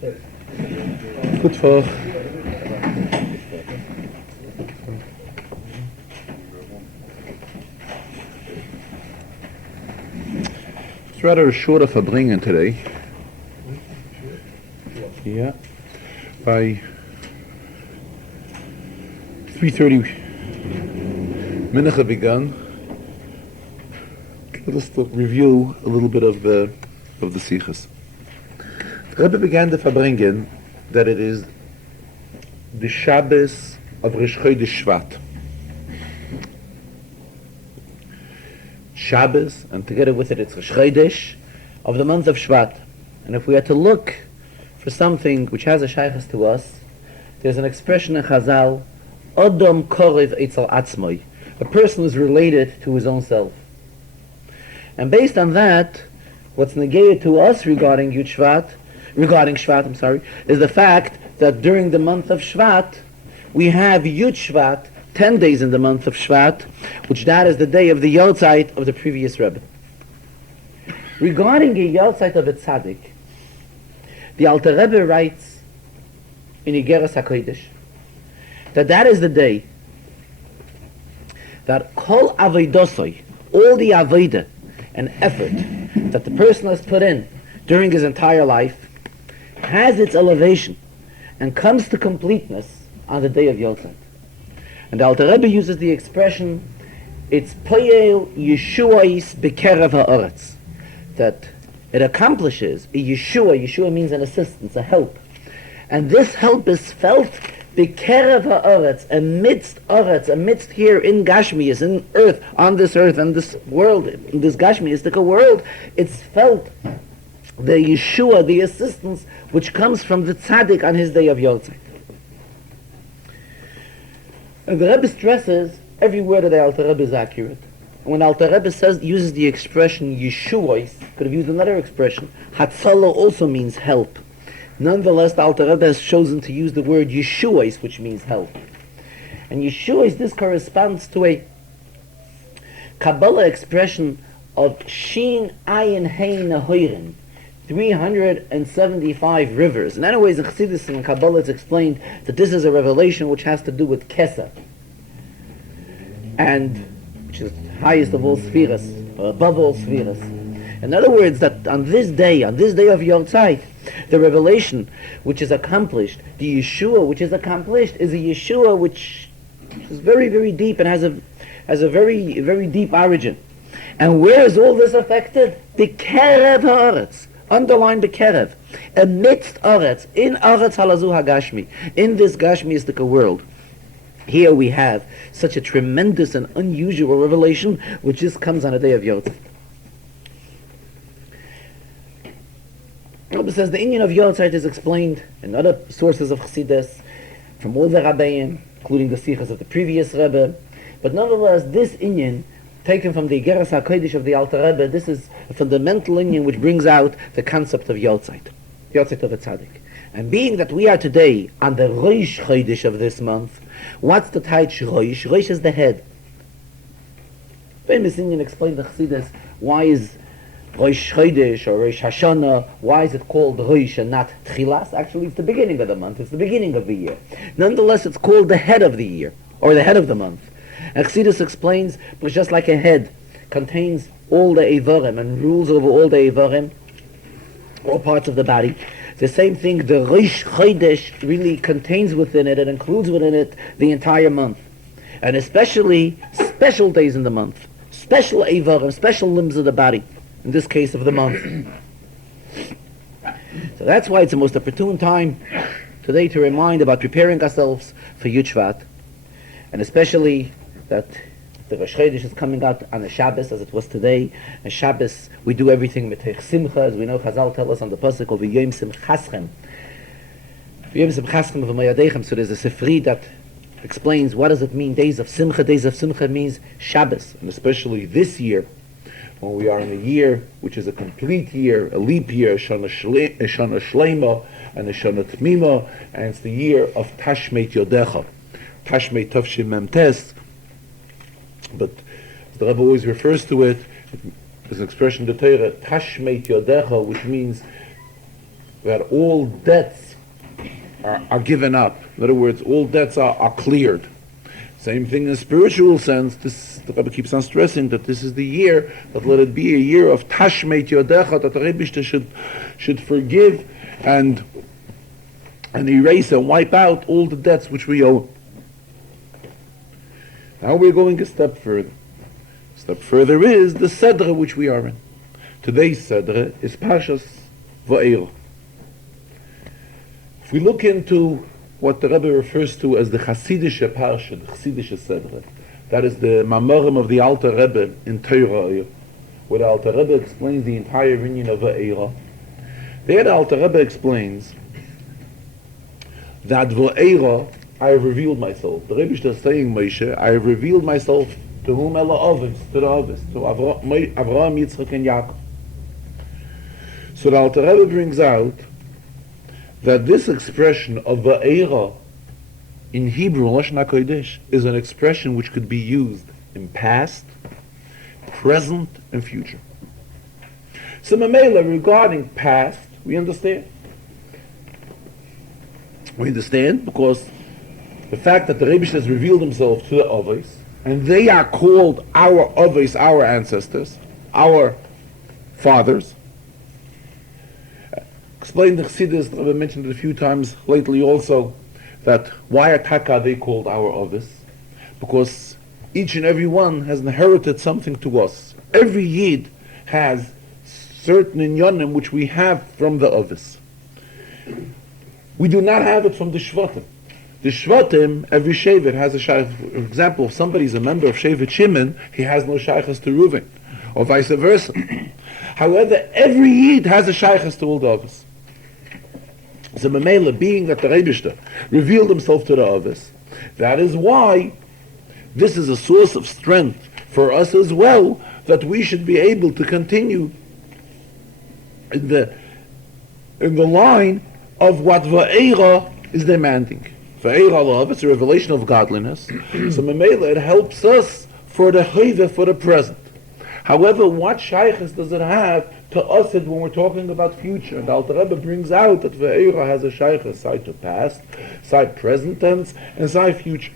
Goed voor. It's rather a shorter Farbrengen today. Yeah. By 3:30 Mincha begun. Let us review a little bit of the Sichas. The Rebbe began the Farbrengen that it is the Shabbos of Rosh Chodesh Shvat. Shabbos, and together with it it's Rosh Chodesh of the month of Shvat. And if we had to look for something which has a shaykhs to us, there's an expression in Chazal, Odom Korev Eitzel Atzmoi. A person is related to his own self. And based on that, what's negated to us regarding Shvat, is the fact that during the month of Shvat, we have Yud Shvat, 10 days in the month of Shvat, which that is the day of the Yotzeit of the previous Rebbe. Regarding the Yotzeit of a Tzaddik, the Alter Rebbe writes in Igeras HaKodesh that is the day that Kol Avoidosoi, all the Avodah and effort that the person has put in during his entire life, has its elevation and comes to completeness on the day of Yotzeit. And the Alter Rebbe uses the expression, it's Poyel Yeshuais Bekerev HaOretz, that it accomplishes a Yeshua. Yeshua means an assistance, a help. And this help is felt Bekerev HaOretz, amidst here in Gashmias, in earth, on this earth, and this world, in this Gashmiastic world, it's felt the Yeshua, the assistance, which comes from the Tzaddik on his day of Yotzeit. And the Rebbe stresses every word of the Alter Rebbe is accurate. And when Alter Rebbe uses the expression Yeshuos, could have used another expression. Hatzala also means help. Nonetheless, the Alter Rebbe has chosen to use the word Yeshuos, which means help. And Yeshuos, this corresponds to a Kabbalah expression of Shin Ayin Hein Nahoirin, 375 rivers. And anyways, in Chassidus and Kabbalah it's explained that this is a revelation which has to do with Kesser, and which is the highest of all spheres, or above all spheres. In other words, that on this day of Yotzeit, the revelation which is accomplished, the Yeshua which is accomplished, is a Yeshua which is very, very deep and has a very, very deep origin. And where is all this affected? Bekerev ha'aretz. Underline Bekerev, amidst Aretz, in Aretz Halazu HaGashmi, in this Gashmiistic world. Here we have such a tremendous and unusual revelation, which just comes on a day of Yotzeit. Rabbi says the inyan of Yotzeit is explained in other sources of Chassidus, from all the Rabbeim, including the Sichas of the previous Rebbe, but nonetheless, this inyan, taken from the Igeras HaKodesh of the Alter Rebbe, this is a fundamental inyan which brings out the concept of Yotzeit of a Tzaddik. And being that we are today on the Rosh Chodesh of this month, what's the Taich Rosh? Rosh is the head. Famous inyan explained the Chassidus, why is Rosh Chodesh or Rosh Hashanah, why is it called Rosh and not Tchilas? Actually, it's the beginning of the month, it's the beginning of the year. Nonetheless, it's called the head of the year, or the head of the month. And Chassidus explains, because just like a head contains all the Eivarim and rules over all the Eivarim, all parts of the body, the same thing, the Rosh Chodesh really contains within it, and includes within it the entire month. And especially special days in the month, special Eivarim, special limbs of the body, in this case of the month. So that's why it's the most opportune time today to remind about preparing ourselves for Yud Shvat, and especially that the Rosh Chodesh is coming out on a Shabbos, as it was today. A Shabbos, we do everything with Simcha, as we know Chazal tell us on the pasuk of V'yom Simchaschem. V'yom Simchaschem v'mayadechem. So there's a Sifri that explains what does it mean, days of Simcha. Days of Simcha means Shabbos, and especially this year, when we are in a year which is a complete year, a leap year, Shana Shlema and a Shana Tmima, and it's the year of Tashmeit Yodecha, Tashmeit Tavshim Memtes. But the Rebbe always refers to it as an expression in the Torah, Tashmeit Yodecha, which means that all debts are given up. In other words, all debts are cleared. Same thing in spiritual sense. The Rebbe keeps on stressing that this is the year, that let it be a year of Tashmeit Yodecha, that the Rebbe should forgive and erase and wipe out all the debts which we owe. Now we're going a step further. A step further is the Sedra which we are in. Today's Sedra is Pashas Va'era. If we look into what the Rebbe refers to as the Chasidische Parsha, the Chasidische Sedra, that is the Mamorim of the Alter Rebbe in Torah, where the Alter Rebbe explains the entire union of Va'era. There the Alter Rebbe explains that Va'era, I have revealed myself. The Rebbe is saying, Moshe, I have revealed myself to whom? Ela Ovis, to the Ovis, to Avraham, Yitzchak, and Yaakov. So the Alter Rebbe brings out that this expression of Va'era in Hebrew, Lashon HaKodesh, is an expression which could be used in past, present, and future. So Mamela, regarding past, we understand. We understand because the fact that the Rebbe has revealed himself to the Avos, and they are called our Avos, our ancestors, our fathers. Explained the Chassidus, I've mentioned it a few times lately also, that why are Taka they called our Avos? Because each and every one has inherited something to us. Every Yid has certain inyanim which we have from the Avos. We do not have it from the Shvatim. The Shvatim, every Shevet has a Shaykh. For example, if somebody is a member of Shevet Shimon, he has no Shaykhs to Reuven, or vice versa. However, every Yid has a Shaykhs to all the Avos. So Mamela, being that the Rebbe revealed himself to the Avos, that is why this is a source of strength for us as well, that we should be able to continue in the line of what Va'era is demanding. Va'era love, it's a revelation of godliness. So Mamela, it helps us for the Hoive, for the present. However, what shaykhs does it have to us when we're talking about future? And the Alter Rebbe brings out that Va'era has a shaykhs side to past, side present tense, and side future.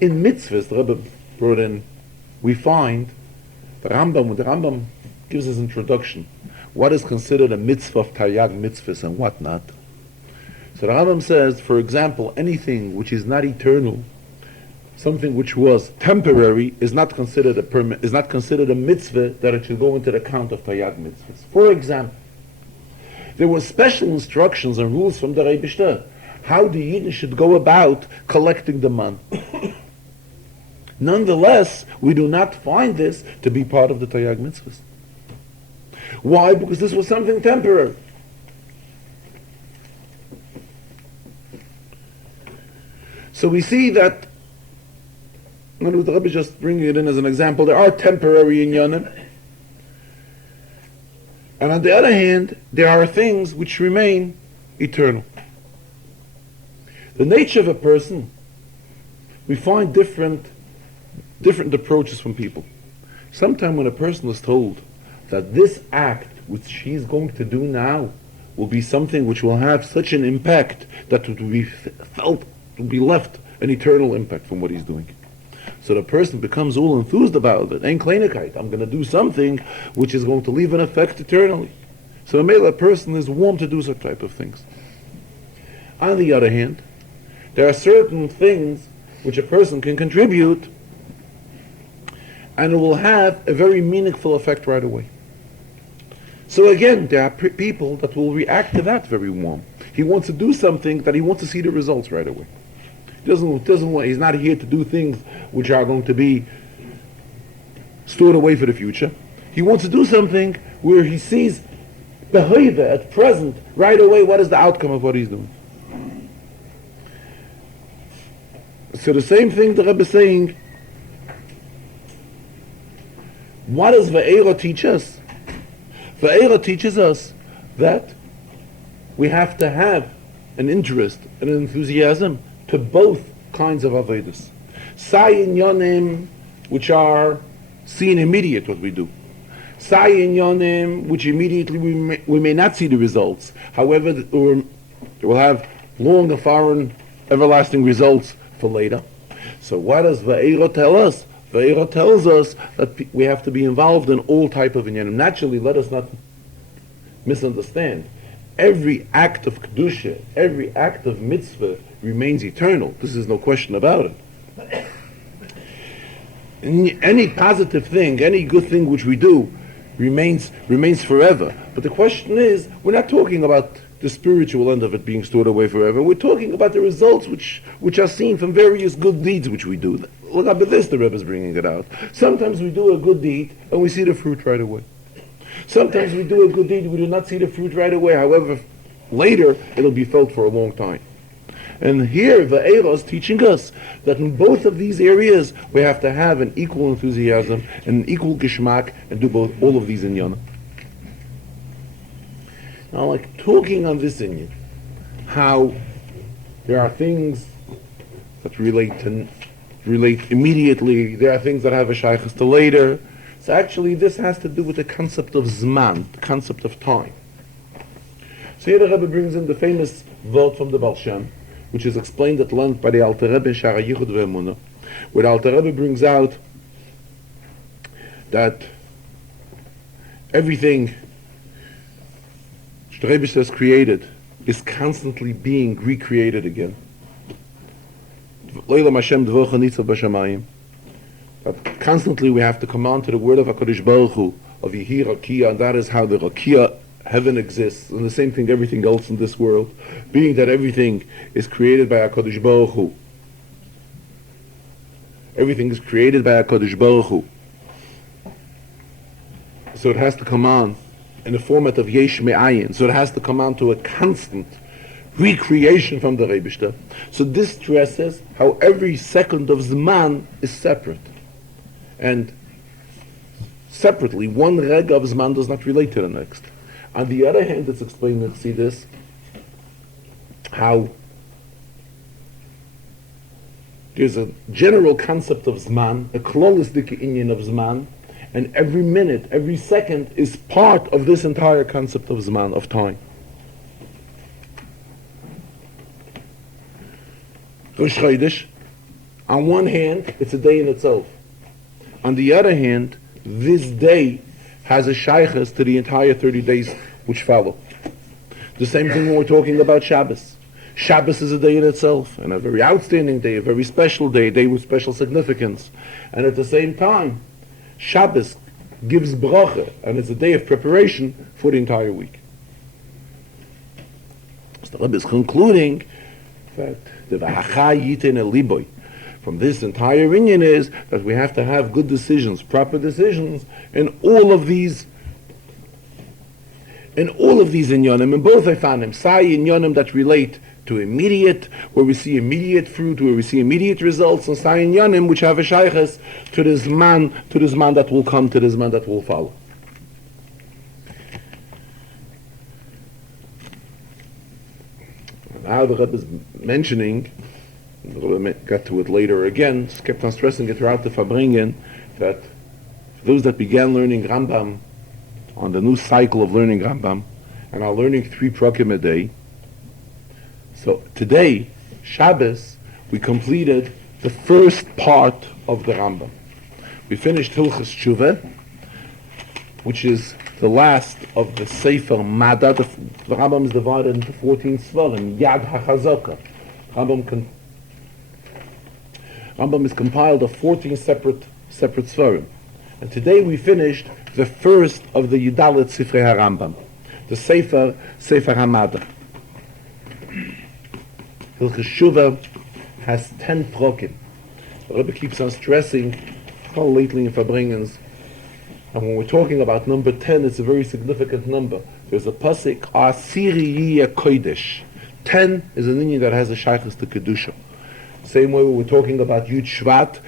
In mitzvahs, the Rebbe brought in, we find the Rambam gives us introduction. What is considered a mitzvah of Taryag mitzvahs and what not? So the Rambam says, for example, anything which is not eternal, something which was temporary, is not considered a mitzvah that it should go into the count of Taryag mitzvahs. For example, there were special instructions and rules from the Rebbe how the Yidden should go about collecting the man. Nonetheless, we do not find this to be part of the Taryag mitzvahs. Why? Because this was something temporary. So we see that, the Rebbe is just bringing it in as an example, there are temporary inyanim, and on the other hand, there are things which remain eternal. The nature of a person, we find different approaches from people. Sometimes when a person is told that this act which he's going to do now will be something which will have such an impact that it will be felt, will be left an eternal impact from what he's doing. So the person becomes all enthused about it. Ein kleinigkeit, I'm going to do something which is going to leave an effect eternally. So a person is warm to do such type of things. On the other hand, there are certain things which a person can contribute and it will have a very meaningful effect right away. So again, there are people that will react to that very warm. He wants to do something that he wants to see the results right away. He's not here to do things which are going to be stored away for the future. He wants to do something where he sees behavior at present, right away, what is the outcome of what he's doing. So the same thing the Rebbe is saying, what does Va'era teach us? Va'era teaches us that we have to have an interest and an enthusiasm to both kinds of avodas. Sai in yonim, which are seen immediate what we do. Sayin Yonim, which immediately we may not see the results. However, it will have long and foreign everlasting results for later. So what does Va'era tell us? Va'era tells us that we have to be involved in all type of inyanim. Naturally, let us not misunderstand. Every act of kedusha, every act of mitzvah remains eternal. This is no question about it. Any positive thing, any good thing which we do remains forever. But the question is, we're not talking about the spiritual end of it being stored away forever. We're talking about the results which are seen from various good deeds which we do. Look at this, the Rebbe is bringing it out. Sometimes we do a good deed and we see the fruit right away. Sometimes we do a good deed, we do not see the fruit right away. However, later it'll be felt for a long time. And here, Va'era is teaching us that in both of these areas, we have to have an equal enthusiasm and an equal geschmack and do all of these inyanim. Now, like talking on this inyan, how there are things that relate immediately, there are things that have a shaykhus to later. So actually, this has to do with the concept of zman, the concept of time. So here the Rebbe brings in the famous word from the Baal Shem, which is explained at length by the Alter Rebbe in Shara Yichud Ve'emunah, where the Alter Rebbe brings out that everything the Rebbe has created is constantly being recreated again. That constantly we have to come on to the word of HaKadosh Baruch Hu, of Yehi Rakia, and that is how the Rakia heaven exists, and the same thing everything else in this world, being that everything is created by HaKadosh Baruch Hu. Everything is created by HaKadosh Baruch Hu. So it has to come on in the format of Yesh Me'ayin. So it has to come on to a constant recreation from the Rebishter. So this stresses how every second of Zman is separate. And separately, one reg of Zman does not relate to the next. On the other hand, it's explained in Chassidus how there's a general concept of Zman, a klolistic inyan of Zman, and every minute, every second is part of this entire concept of Zman, of time. Rosh Chodesh, on one hand, it's a day in itself. On the other hand, this day has a shaykhus to the entire 30 days which follow. The same thing when we're talking about Shabbos. Shabbos is a day in itself, and a very outstanding day, a very special day, a day with special significance. And at the same time, Shabbos gives bracha, and it's a day of preparation for the entire week. So the Rebbe is concluding that the v'hacha yiten el liboy, from this entire inyan is that we have to have good decisions, proper decisions in all of these inyanim, in both ifanim, sai inyanim that relate to immediate, where we see immediate fruit, where we see immediate results, and sai inyanim which have a shaykhus to this man that will come, to this man that will follow. Now the Rebbe is mentioning, we'll get to it later again, just kept on stressing it throughout the Farbrengen, that for those that began learning Rambam on the new cycle of learning Rambam, and are learning 3 prakim a day, so today, Shabbos, we completed the first part of the Rambam. We finished Hilchas Tshuva, which is the last of the Sefer Mada. The Rambam is divided into 14 svarim, Yad HaChazaka. Rambam is compiled of 14 separate svarim. And today we finished the first of the Yudalit Sifrei HaRambam, the Sefer HaMada. Hilchas Shuvah has 10 prokim. The Rebbe keeps on stressing, lately in Farbrengens, and when we're talking about number 10, it's a very significant number. There's a pasuk, Asiri Yiyeh Kodesh. 10 is an inyan that has a shaykhus to Kedusha. Same way when we're talking about Yud Shvat,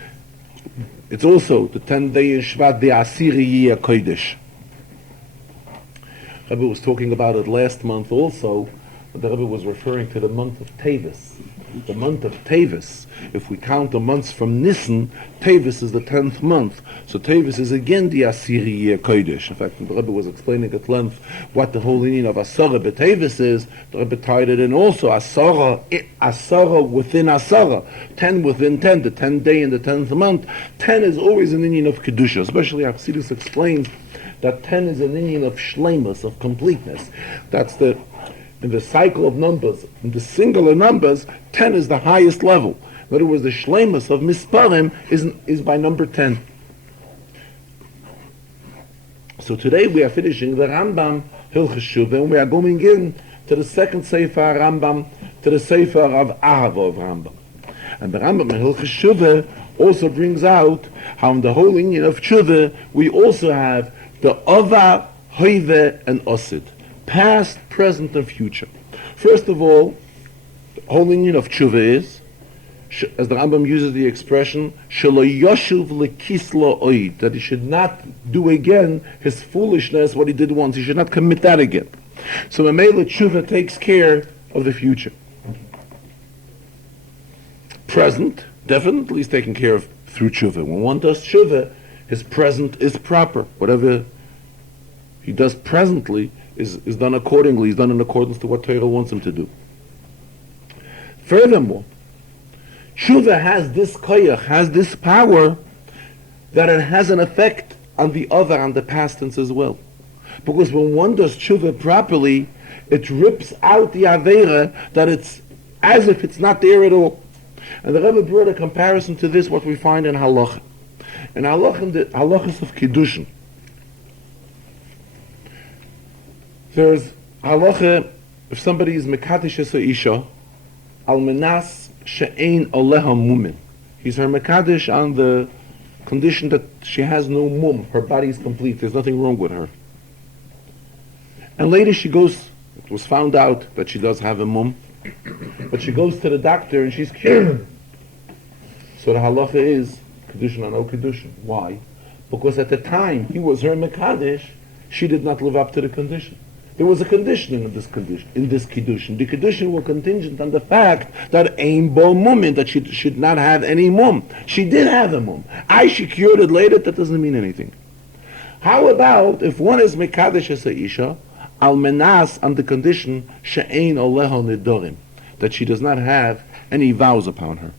it's also the 10th day in Shvat, the Asiri Yiyeh Kodesh. Rebbe was talking about it last month also, but the Rebbe was referring to the month of Tevis. the month of Tevis. If we count the months from Nisan, Tevis is the 10th month. So Tevis is again the Asiri year Kodesh. In fact, the Rebbe was explaining at length what the whole meaning of Asara B'Tevis is. The Rebbe tied it in also. Asara within Asara. 10 within 10, the 10th day in the 10th month. 10 is always an Indian of Kedusha. Especially Chassidus explains that 10 is an Indian of Shleimus, of completeness. That's in the cycle of numbers, in the singular numbers, 10 is the highest level. In other words, the shleimus of misparim is by number 10. So today we are finishing the Rambam Hilchos Shuvah, and we are going in to the second Sefer Rambam, to the Sefer of Ahava of Rambam. And the Rambam Hilchos Shuvah also brings out how in the whole union of Shuvah we also have the Ova, Hoive, and Osid. Past, present, and future. First of all, the whole union of tshuva is, as the Rambam uses the expression, shelo yoshuv lekislo oid, that he should not do again his foolishness, what he did once. He should not commit that again. So Mamela tshuva takes care of the future. Present, definitely is taken care of through tshuva. When one does tshuva, his present is proper. Whatever he does presently is done accordingly, is done in accordance to what Torah wants him to do. Furthermore, tshuva has this koyach, has this power, that it has an effect on the other, on the past tense as well. Because when one does tshuva properly, it rips out the aveira, that it's as if it's not there at all. And the Rebbe brought a comparison to this, what we find in halacha. In halacha, the halachas of kiddushin, there's halacha, if somebody is mekadesh es isha, al menas she'ein aleha mumin. He's her mekadesh on the condition that she has no mum, her body is complete, there's nothing wrong with her. And later she goes, it was found out that she does have a mum, but she goes to the doctor and she's cured. So the halacha is kedushin or no kedushin. Why? Because at the time he was her mekadesh, she did not live up to the condition. There was a condition in this kiddushin. The kiddushin were contingent on the fact that ein bo mumin, that she should not have any mum. She did have a mum. She cured it later, that doesn't mean anything. How about if one is mekadesh es isha, al menas, on the condition she'ein oleho nidorim, that she does not have any vows upon her,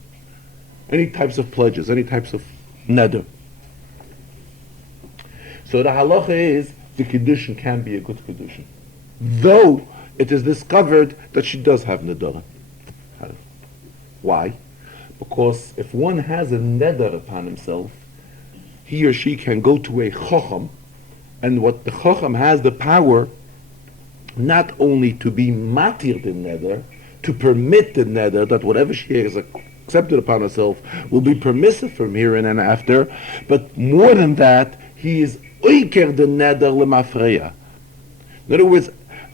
any types of pledges, any types of neder. So the halacha is the kiddushin can be a good kiddushin, though it is discovered that she does have neder. Why? Because if one has a neder upon himself, he or she can go to a chacham, and what the chacham has the power not only to be matir the neder, to permit the neder, that whatever she has accepted upon herself will be permissive from here and after, but more than that, he is oiker the neder lemafreya. In other words,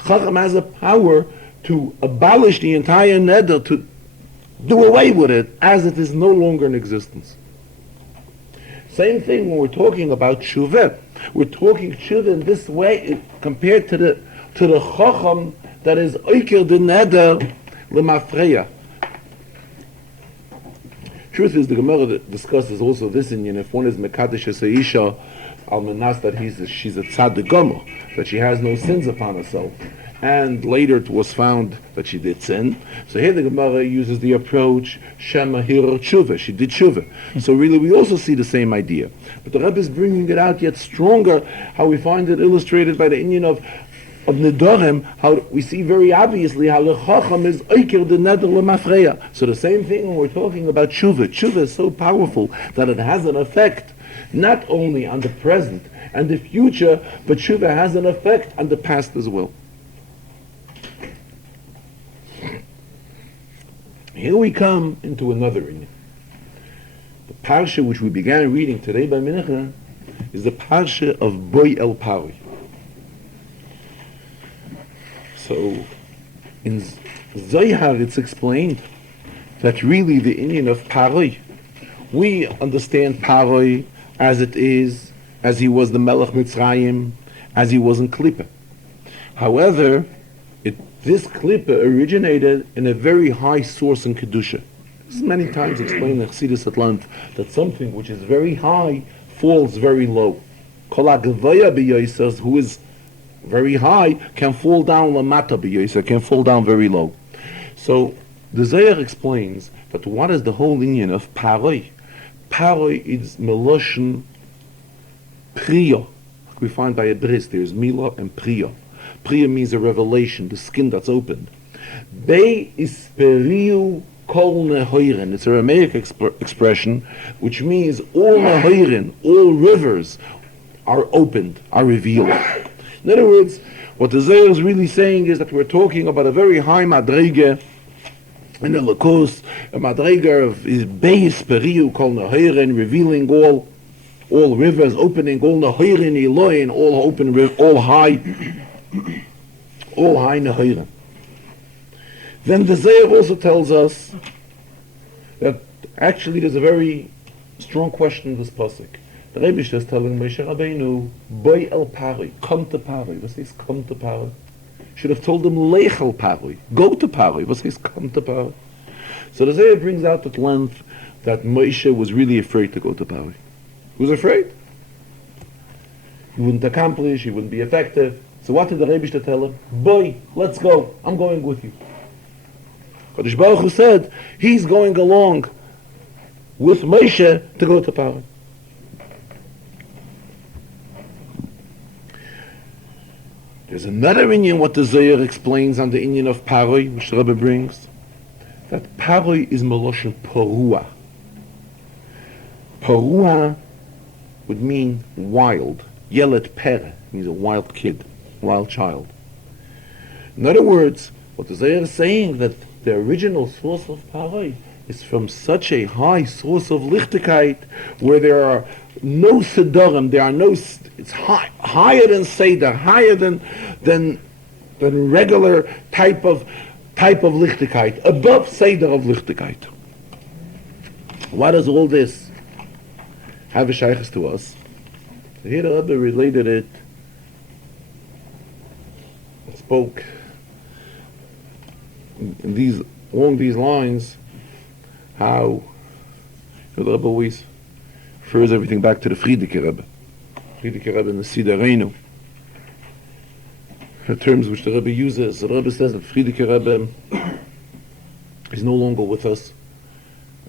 chacham has a power to abolish the entire neder, to do away with it as it is no longer in existence. Same thing when we're talking about shuvah. We're talking shuvah in this way compared to the chacham that is oiker the neder lemafreya. Truth is, the Gemara discusses also this in if one is mekadesh es isha al menas, that she's a tzaddik gomer, that she has no sins upon herself, and later it was found that she did sin. So here the Gemara uses the approach shema hira tshuva, she did tshuva. So really we also see the same idea, but the Rebbe is bringing it out yet stronger, how we find it illustrated by the Indian of Nedorim, how we see very obviously how the Chacham is oiker the neder lemafreya. So the same thing when we're talking about tshuva. Tshuva is so powerful that it has an effect not only on the present and the future, but tshuva has an effect on the past as well. Here we come into another inyan. The parsha which we began reading today by Mincha is the parsha of Boy El Pari. So, in Zohar it's explained that really the Indian of Paroi, we understand Paroi as it is, as he was the Melech Mitzrayim, as he was in Klippa. However, This klipa originated in a very high source in Kedusha. This is many times explained in Chassidus at length, that something which is very high falls very low. Kol hagvaya b'yoser, who is very high, can fall down lamata b'yoser, can fall down very low. So the Zohar explains that what is the whole union of paroi? Paroi is meloshen priya. Like we find by a bris, there's mila and priya. Priya means a revelation, the skin that's opened. Bei is periu kol nehoiren. It's a Aramaic expression, which means all nehoiren, all rivers are opened, are revealed. In other words, what the Zohar is really saying is that we're talking about a very high madrege in the Lakos, a madrege of is beis periu kol nehoiren, revealing all rivers, opening all nehoiren Eloin, all open, all high nehoiren. Then the Zohar also tells us that actually there's a very strong question in this pasuk. The Rebbe is telling Moshe Rabbeinu, "Boy el Paroi, come to Paroi." What says come to Paroi? Should have told him Lech el Paroi, go to Paroi. What says come to Paroi? So the Zohar brings out at length that Moshe was really afraid to go to Paroi. He was afraid. He wouldn't accomplish. He wouldn't be effective. So what did the Rebbe tell him? Boy, let's go. I'm going with you. Kadosh Baruch Hu said he's going along with Moshe to go to Paroi. There's another Indian what the Zohar explains on the Indian of Paroi, which the Rebbe brings, that Paroi is Meloshen Porua. Porua would mean wild. Yelet Pere means a wild kid, wild child. In other words, what the Zohar is saying that the original source of Paroi is from such a high source of lichtigkeit where there are no sedarim, there are no, it's higher than seder, higher than regular type of lichtigkeit, above seder of lichtigkeit. Why does all this have a shaykhs to us? Here the Rebbe related it, spoke along these lines, how the Rebbe always refers everything back to the Friedeke Rebbe. Friedeke Rebbe in the Siddur Reinu. The terms which the Rebbe uses, the Rebbe says that Friedeke Rebbe is no longer with us,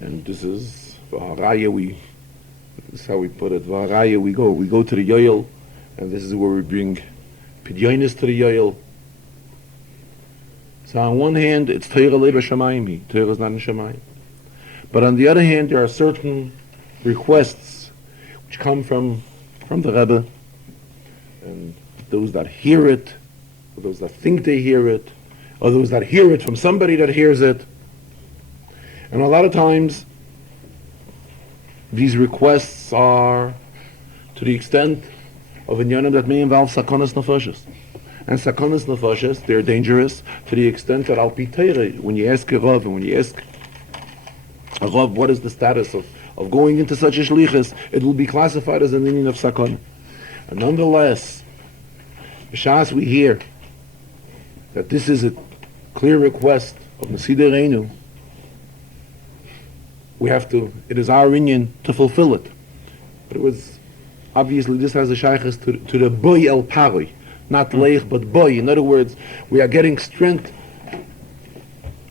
and this is V'haraya, this is how we put it, V'haraya, we go to the Yoel, and this is where we bring Pidyonis to the Yoel. So on one hand, it's Torah Leba Shamayim, Torah is not in Shamayim. But on the other hand, there are certain requests which come from the Rebbe, and those that hear it, or those that think they hear it, or those that hear it from somebody that hears it. And a lot of times, these requests are to the extent of inyanim that may involve sakonas nefashos. And sakonas nefashos, they're dangerous to the extent that al pi Torah, when you ask a Rav, and when you ask a Rav, what is the status of going into such a shlichus, it will be classified as an inyan of sakon. And nonetheless, b'shas we hear that this is a clear request of Siddur Reinu, it is our inyan to fulfill it. But it was, obviously this has a shaykhs to the boy el paroi, not leich but boy. In other words, we are getting strength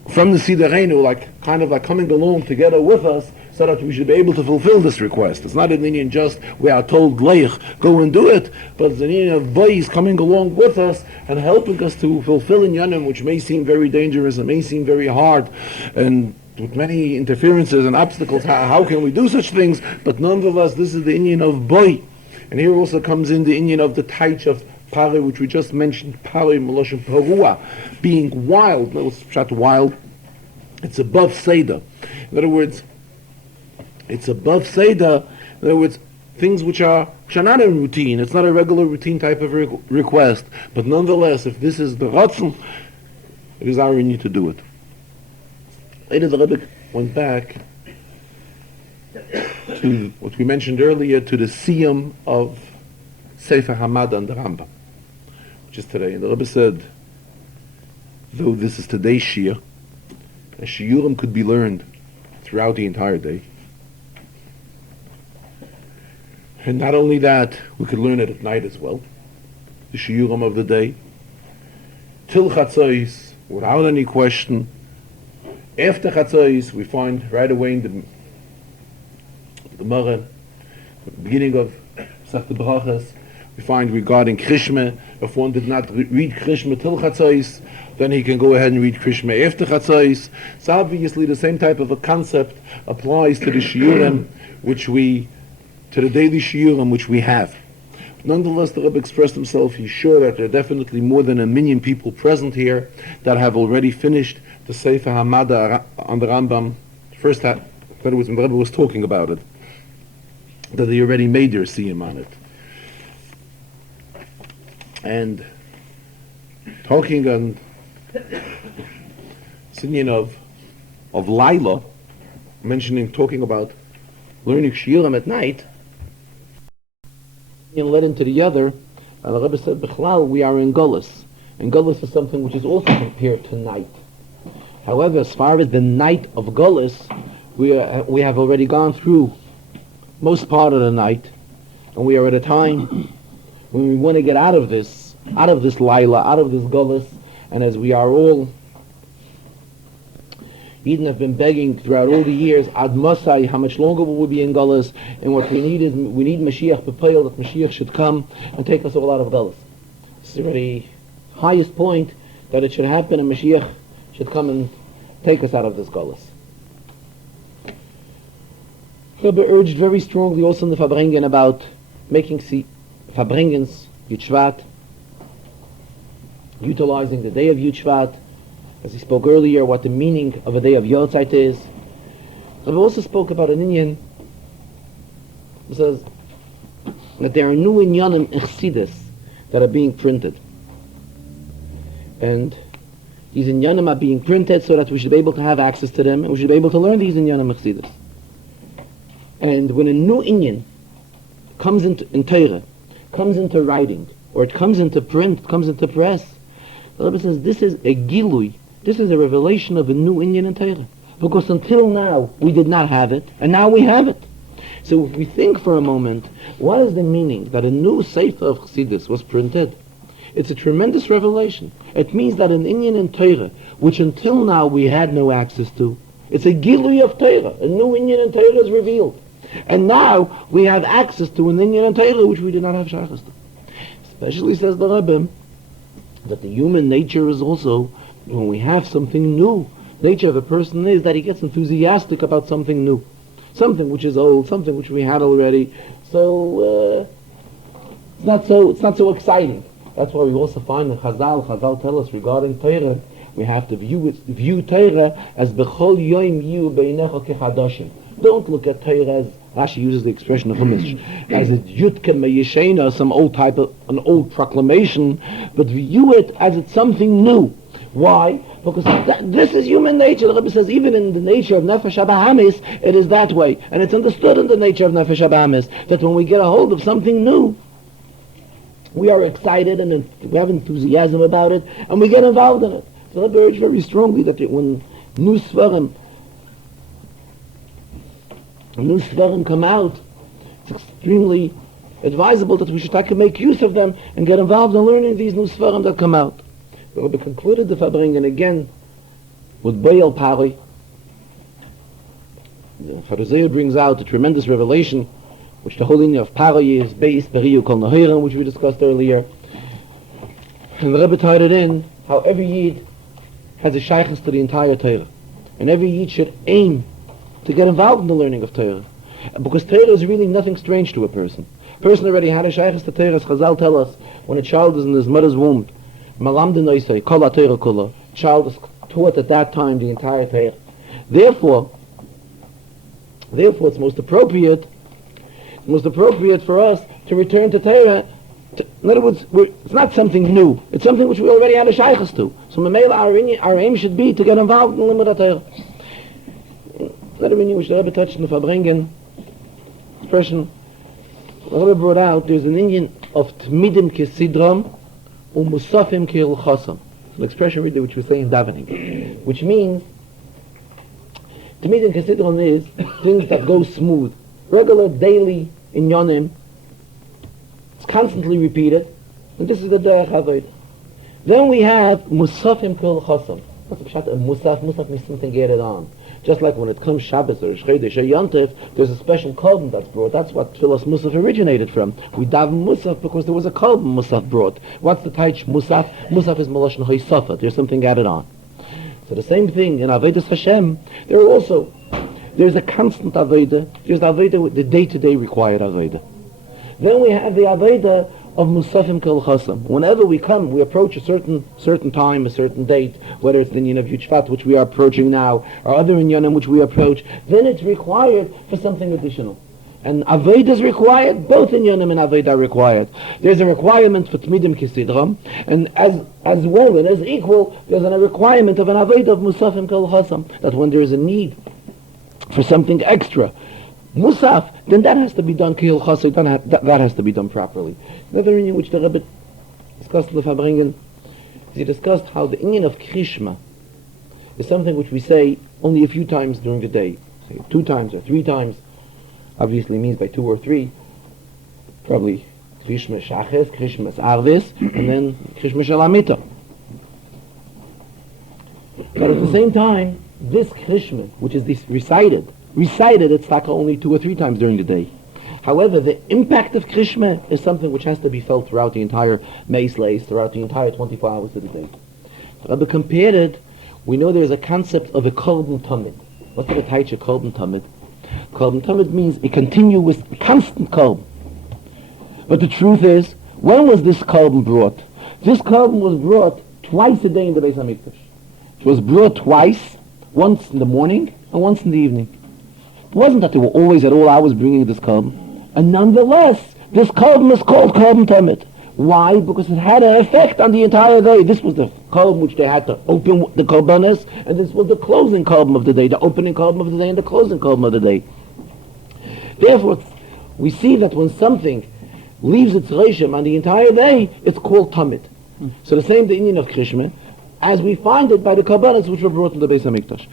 from the Siddur Reinu, like coming along together with us, so that we should be able to fulfill this request. It's not an Indian just we are told leich, go and do it, but it's an Indian of boys coming along with us and helping us to fulfill inyanim, which may seem very dangerous and may seem very hard, and with many interferences and obstacles. How can we do such things? But nonetheless, this is the Indian of boy. And here also comes in the Indian of the taich of Paroi, which we just mentioned, Paroi Meloshen Parua, being wild. Let's shot wild. It's above Seder. In other words, it's above Seder. In other words, things which are not a routine. It's not a regular routine type of request. But nonetheless, if this is the Ratzon, it is our need to do it. Later the Rebbe went back to what we mentioned earlier, to the siyum of Sefer Hamad and the Rambam, which is today. And the Rebbe said, though this is today's Shia, a Shiurim could be learned throughout the entire day. And not only that, we could learn it at night as well. The Shiurim of the day. Till Chatzos, without any question. After Chatzos, we find right away in the Gemara, the beginning of Sefta Brachas, we find regarding Krishma, if one did not read Krishma till Chatzos, then he can go ahead and read Krishma after Chatzos. So obviously the same type of a concept applies to the Shiurim, to the daily Shiurim which we have. Nonetheless, the Rebbe expressed himself, he's sure that there are definitely more than 1 million people present here that have already finished the Sefer Hamada on the Rambam. First, that it was when the Rebbe was talking about it, that they already made their siyum on it. And talking on Sinyan of Laila, talking about learning Shiurim at night, and led into the other, and the Rebbe said, B'chlal, we are in Golus. And Golus is something which is also compared to night. However, as far as the night of Golus, we have already gone through most part of the night, and we are at a time when we want to get out of this Laila, out of this Golus, and as we are all, Eden have been begging throughout all the years, Ad Mosai, how much longer will we be in Golus? And what we need is, we need Mashiach B'Peil, that Mashiach should come and take us all out of Golus. It's the very highest point that it should happen, and Mashiach should come and take us out of this Golus. Rebbe urged very strongly also in the Farbrengen about making Farbrengens, Yud Shvat, utilizing the day of Yud Shvat, as he spoke earlier, what the meaning of a day of Yotzeit is. Rebbe also spoke about an Inyan. He says that there are new Inyanim in Chassidus that are being printed. And these Inyanim are being printed so that we should be able to have access to them, and we should be able to learn these Inyanim in Chassidus. And when a new Inyan comes in Torah, comes into writing, or it comes into print, comes into press, the Rebbe says this is a Gilui, this is a revelation of a new Inyan in Torah. Because until now, we did not have it, and now we have it. So if we think for a moment, what is the meaning that a new Sefer of Chassidus was printed? It's a tremendous revelation. It means that an Inyan in Torah, which until now we had no access to, it's a Gilui of Torah. A new Inyan in Torah is revealed. And now we have access to an Inyan in Torah which we did not have shaychus to. Especially, says the Rebbe, that the human nature is also, when we have something new, nature of a person is that he gets enthusiastic about something new. Something which is old, something which we had already. So it's not so exciting. That's why we also find in Chazal tell us regarding Torah, we have to view Torah as b'chol yoim yu beinecha kechadashim. Don't look at Torah as, Rashi uses the expression of Chumash, as a Yutke Meyeshena, some old type of, an old proclamation, but view it as it's something new. Why? Because this is human nature. The Rebbe says even in the nature of Nefesh HaBahamis, it is that way. And it's understood in the nature of Nefesh HaBahamis that when we get a hold of something new, we are excited and we have enthusiasm about it, and we get involved in it. So the Rebbe urged very strongly that when new Svarim come out, it's extremely advisable that we should make use of them and get involved in learning these new Svarim that come out. The Rebbe concluded the Farbrengen again with Boyel Pari. The Pharisee brings out a tremendous revelation, which the whole lineage of Pari is based, Beriyu Kol Nahiran, which we discussed earlier. And the Rebbe tied it in how every Yid has a shaychus to the entire Torah. And every Yid should aim to get involved in the learning of Torah. Because Torah is really nothing strange to a person. A person already had a shaychus to Torah, as Chazal tell us, when a child is in his mother's womb. Malam de noisei, kol ha-Torah kula. Child is taught at that time the entire Torah. Therefore, it's most appropriate for us to return to Torah. In other words, it's not something new. It's something which we already had a shaychus to. So our aim should be to get involved in the limud Torah. Another meaning which the Rebbe touched in the Farbrengen expression, the Rebbe brought out, there's an Inyan of Tmidim Kesidram Umusafim Ke'il Chasam. an expression really which we say in davening, which means Tamid in Kesidron is things that go smooth, regular, daily, in Yonim. It's constantly repeated, and this is the Derech Avodah. Then we have Musafim Kol Chosam. What's the pshat of Musaf? Musaf means something added on. Just like when it comes Shabbos or Chedesh or Yontif, there's a special kolben that's brought. That's what Tfilas Musaf originated from. We daven Musaf because there was a kolben Musaf brought. What's the taich Musaf? Musaf is Malashon Hoysafa. There's something added on. So the same thing in Avodas Hashem, there's a constant Avodah, there's the Avodah, the day-to-day required Avodah. Then we have the Avodah of Musafim Kol Chasam. Whenever we approach a certain time, a certain date, whether it's the Inyan of Yuchvat, which we are approaching now, or other Inyanim which we approach, then it's required for something additional. And Avodah is required, both Inyanim and Avodah are required. There's a requirement for Tmidim Kisidram, and as well and as equal, there's a requirement of an Avodah of Musafim Kol Chasam, that when there is a need for something extra, Musaf, then that has to be done Kihil Chasam, that has to be done properly. Another Inyan which the Rebbe discussed in the Farbrengen, he discussed how the Inyan of Krishma is something which we say only a few times during the day, say 2 times or 3 times. Obviously means by 2 or 3, probably Krishma Shaches, Krishma Arvis, and then Krishma Shalamita. But at the same time, this Krishma, which is this recited, it's like only 2 or 3 times during the day. However, the impact of Krishma is something which has to be felt throughout the entire Meisleis, throughout the entire 24 hours of the day. The Rebbe compared it, we know there's a concept of a Kolben Tamid. What's the Taich of Kolben Tamid? Kolben Tamid means a continuous, constant kolben. But the truth is, when was this kolben brought? This kolben was brought twice a day in the Beis HaMikdash. It was brought twice, once in the morning and once in the evening. It wasn't that they were always at all hours bringing this kolben. And nonetheless, this kolben is called Kolben Tamid. Why? Because it had an effect on the entire day. This was the kolben which they had to open the kolbanes, and this was the closing kolben of the day, the opening kolben of the day and the closing kolben of the day. Therefore, we see that when something leaves its reishim on the entire day, it's called tamid. So the same the Inyan of Krishma, as we find it by the kolbanes which were brought to the Beis HaMikdash.